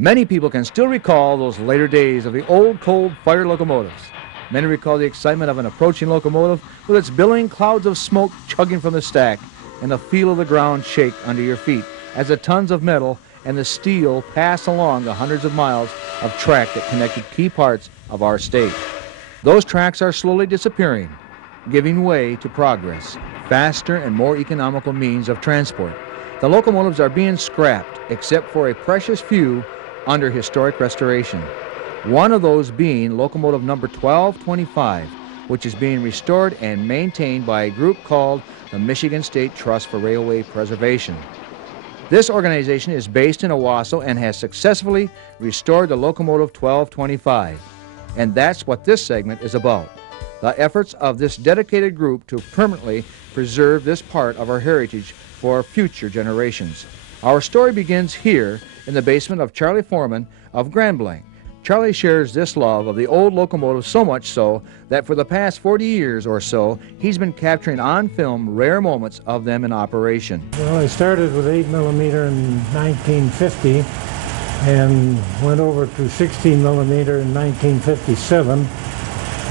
Many people can still recall those later days of the old coal-fired locomotives. Many recall the excitement of an approaching locomotive with its billowing clouds of smoke chugging from the stack and the feel of the ground shake under your feet as the tons of metal and the steel pass along the hundreds of miles of track that connected key parts of our state. Those tracks are slowly disappearing, giving way to progress, faster and more economical means of transport. The locomotives are being scrapped, except for a precious few under historic restoration. One of those being locomotive number 1225, which is being restored and maintained by a group called the Michigan State Trust for Railway Preservation. This organization is based in Owosso and has successfully restored the locomotive 1225. And that's what this segment is about. The efforts of this dedicated group to permanently preserve this part of our heritage for future generations. Our story begins here in the basement of Charlie Foreman of Grand Blanc. Charlie shares this love of the old locomotive so much so that for the past 40 years or so, he's been capturing on film rare moments of them in operation. Well, I started with 8mm in 1950 and went over to 16mm in 1957.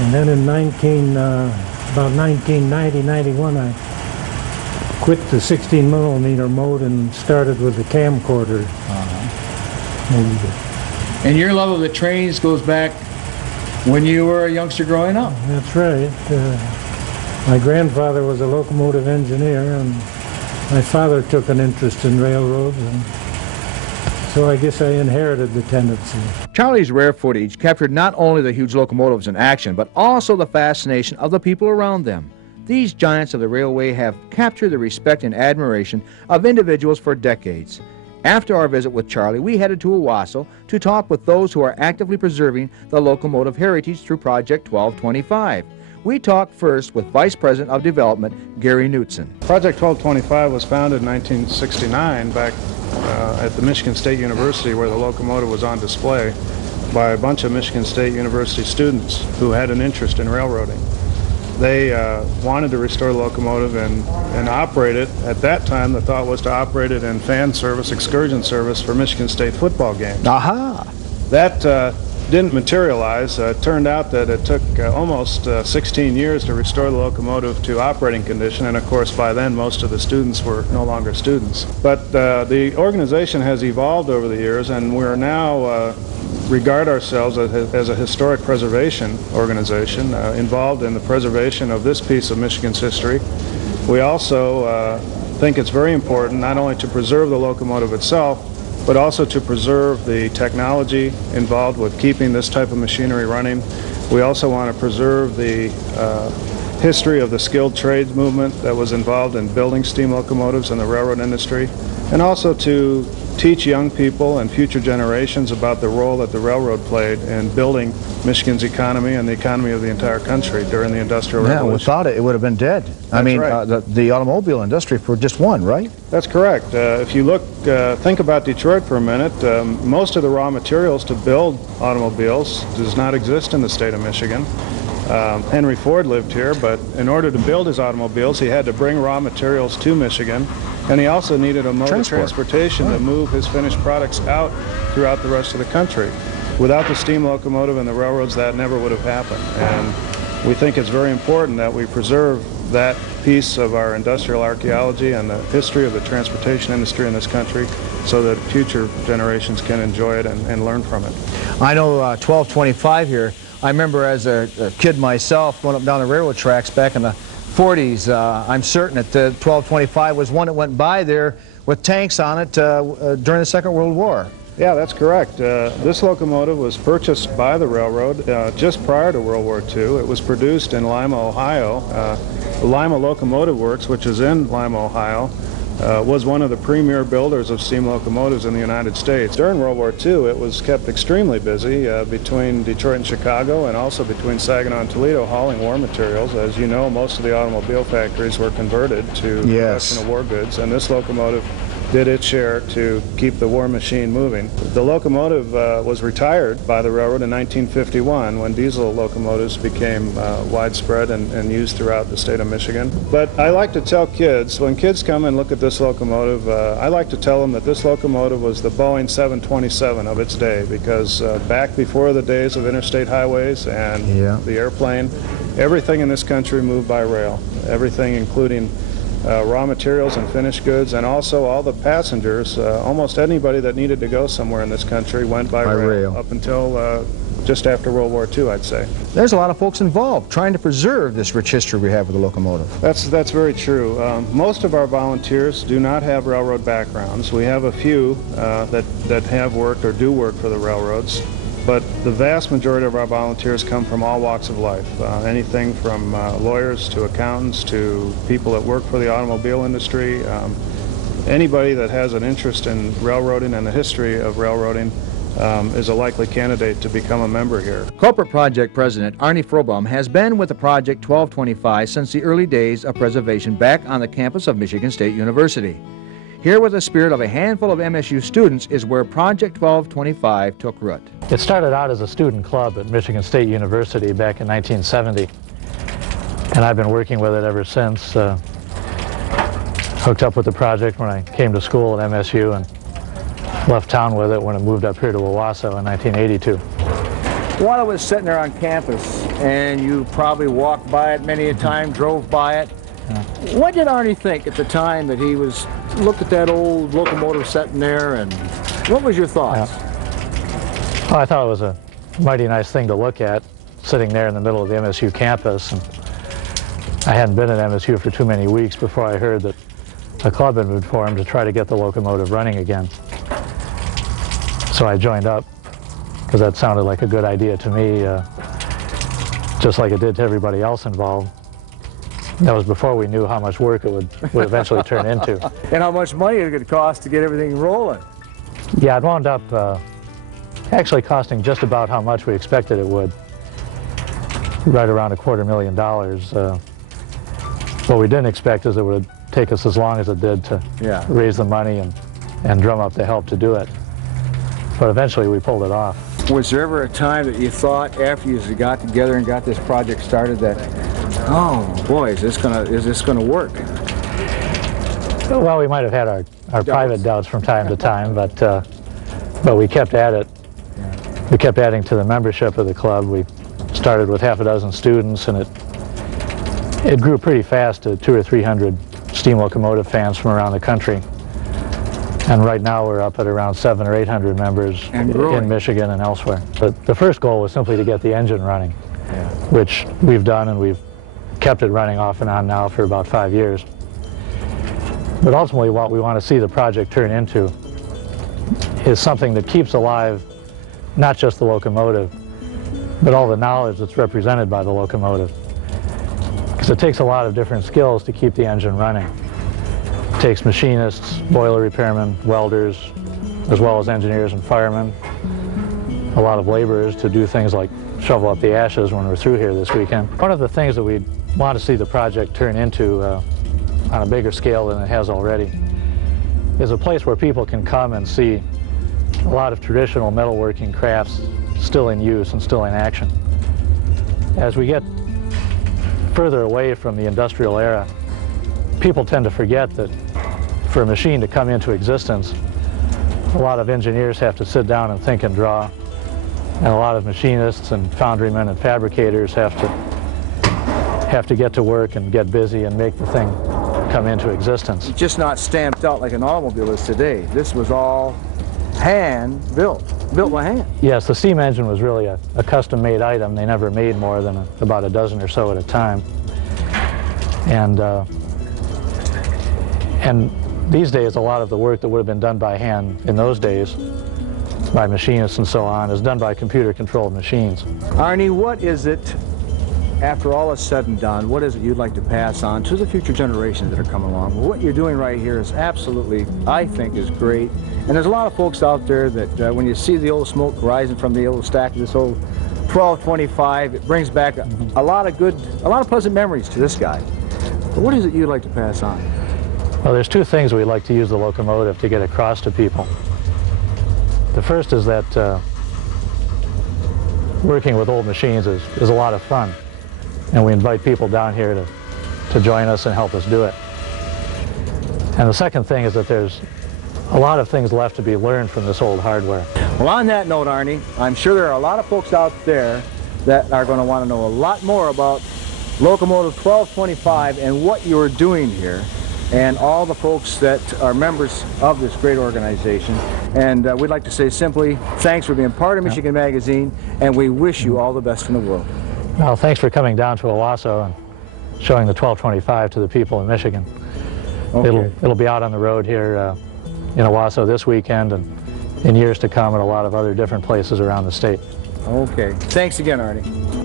And then in about 1990-91, I quit the 16mm mode and started with the camcorder mode. And your love of the trains goes back when you were a youngster growing up. That's right. My grandfather was a locomotive engineer, and my father took an interest in railroads, and so I guess I inherited the tendency. Charlie's rare footage captured not only the huge locomotives in action, but also the fascination of the people around them. These giants of the railway have captured the respect and admiration of individuals for decades. After our visit with Charlie, we headed to Owosso to talk with those who are actively preserving the locomotive heritage through Project 1225. We talked first with Vice President of Development, Gary Knutson. Project 1225 was founded in 1969 back at the Michigan State University, where the locomotive was on display, by a bunch of Michigan State University students who had an interest in railroading. They wanted to restore the locomotive and operate it. At that time, the thought was to operate it in fan service, excursion service for Michigan State football games. Aha! That didn't materialize. It turned out that it took almost 16 years to restore the locomotive to operating condition, and of course by then most of the students were no longer students. But the organization has evolved over the years, and we're now regard ourselves as a historic preservation organization involved in the preservation of this piece of Michigan's history. We also think it's very important not only to preserve the locomotive itself, but also to preserve the technology involved with keeping this type of machinery running. We also want to preserve the history of the skilled trades movement that was involved in building steam locomotives in the railroad industry, and also to teach young people and future generations about the role that the railroad played in building Michigan's economy and the economy of the entire country during the Industrial Revolution. Yeah, without it, it would have been dead. I mean, right. The automobile industry for just one, right? That's correct. If you think about Detroit for a minute, most of the raw materials to build automobiles does not exist in the state of Michigan. Henry Ford lived here, but in order to build his automobiles, he had to bring raw materials to Michigan, and he also needed a mode of transportation to move his finished products out throughout the rest of the country. Without the steam locomotive and the railroads, that never would have happened. And we think it's very important that we preserve that piece of our industrial archaeology and the history of the transportation industry in this country so that future generations can enjoy it and learn from it. I know 1225 here. I remember as a kid myself going up down the railroad tracks back in the 40s. I'm certain that 1225 was one that went by there with tanks on it during the Second World War. Yeah, that's correct. This locomotive was purchased by the railroad just prior to World War II. It was produced in Lima, Ohio. Lima Locomotive Works, which is in Lima, Ohio, was one of the premier builders of steam locomotives in the United States. During World War II, it was kept extremely busy between Detroit and Chicago, and also between Saginaw and Toledo, hauling war materials. As you know, most of the automobile factories were converted to production of war goods, and this locomotive did its share to keep the war machine moving. The locomotive was retired by the railroad in 1951 when diesel locomotives became widespread and used throughout the state of Michigan. But I like to tell kids, when kids come and look at this locomotive, I like to tell them that this locomotive was the Boeing 727 of its day, because back before the days of interstate highways and the airplane, everything in this country moved by rail. Everything including raw materials and finished goods, and also all the passengers. Almost anybody that needed to go somewhere in this country went by rail up until just after World War II, I'd say. There's a lot of folks involved trying to preserve this rich history we have with the locomotive. That's very true. Most of our volunteers do not have railroad backgrounds. We have a few that have worked or do work for the railroads. But the vast majority of our volunteers come from all walks of life, anything from lawyers to accountants to people that work for the automobile industry. Anybody that has an interest in railroading and the history of railroading is a likely candidate to become a member here. Corporate Project President Arnie Frobaum has been with the Project 1225 since the early days of preservation back on the campus of Michigan State University. Here with the spirit of a handful of MSU students is where Project 1225 took root. It started out as a student club at Michigan State University back in 1970, and I've been working with it ever since. Hooked up with the project when I came to school at MSU and left town with it when it moved up here to Owosso in 1982. While it was sitting there on campus, and you probably walked by it many a time, drove by it, what did Arnie think at the time that he looked at that old locomotive sitting there, and what was your thoughts? Well, I thought it was a mighty nice thing to look at, sitting there in the middle of the MSU campus. And I hadn't been at MSU for too many weeks before I heard that a club had been formed to try to get the locomotive running again. So I joined up because that sounded like a good idea to me, just like it did to everybody else involved. That was before we knew how much work it would eventually turn into. And how much money it would cost to get everything rolling. Yeah, it wound up actually costing just about how much we expected it would, right around $250,000. What we didn't expect is it would take us as long as it did to raise the money and drum up the help to do it. But eventually we pulled it off. Was there ever a time that you thought, after you got together and got this project started, that, oh boy, is this gonna work? Well, we might have had our private doubts from time to time, but we kept at it. We kept adding to the membership of the club. We started with half a dozen students, and it grew pretty fast to 200 or 300 steam locomotive fans from around the country. And right now we're up at around 700 or 800 members in Michigan and elsewhere. But the first goal was simply to get the engine running, which we've done, and we've kept it running off and on now for about 5 years. But ultimately what we want to see the project turn into is something that keeps alive not just the locomotive, but all the knowledge that's represented by the locomotive. Because it takes a lot of different skills to keep the engine running. It takes machinists, boiler repairmen, welders, as well as engineers and firemen, a lot of laborers to do things like shovel up the ashes when we're through here this weekend. One of the things that we want to see the project turn into on a bigger scale than it has already is a place where people can come and see a lot of traditional metalworking crafts still in use and still in action. As we get further away from the industrial era, people tend to forget that for a machine to come into existence, a lot of engineers have to sit down and think and draw, and a lot of machinists and foundrymen and fabricators have to get to work and get busy and make the thing come into existence. It's just not stamped out like an automobile is today. This was all hand-built, built by hand. Yes, the steam engine was really a custom-made item. They never made more than about a dozen or so at a time. And these days, a lot of the work that would have been done by hand in those days, by machinists and so on, is done by computer-controlled machines. Arnie, what is it, after all is said and done, what is it you'd like to pass on to the future generations that are coming along? Well, what you're doing right here is absolutely, I think, is great. And there's a lot of folks out there that when you see the old smoke rising from the old stack of this old 1225, it brings back a lot of pleasant memories to this guy. But what is it you'd like to pass on? Well, there's two things we like to use the locomotive to get across to people. The first is that working with old machines is a lot of fun, and we invite people down here to join us and help us do it. And the second thing is that there's a lot of things left to be learned from this old hardware. Well, on that note, Arnie, I'm sure there are a lot of folks out there that are going to want to know a lot more about Locomotive 1225 and what you're doing here, and all the folks that are members of this great organization. And we'd like to say simply, thanks for being part of Michigan Magazine, and we wish you all the best in the world. Well, thanks for coming down to Owosso and showing the 1225 to the people in Michigan. Okay. It'll be out on the road here in Owosso this weekend and in years to come at a lot of other different places around the state. Okay. Thanks again, Arnie.